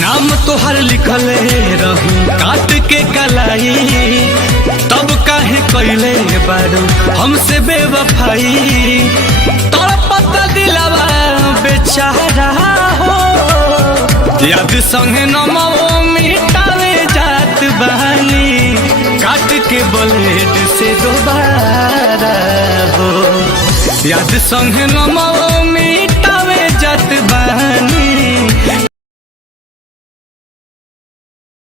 नाम तोहर लिखल रही काट के कलाई, तब काहे कैले बारू हमसे बेवफाई। तड़पता दिलवा बेचारा हो, याद संगे नमो मिटावे जात बहानी, काट के ब्लेड से दोबारा हो। याद संगे नमो